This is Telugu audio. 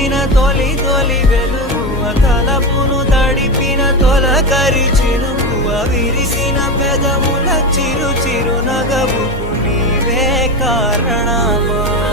కురిసిన తొలి తొలి వెలుగువ తలపును తడిపిన తొలకరి చినుకువ విరిసిన పెదముల చిరు చిరు నగవుకు నీవే కారణమా.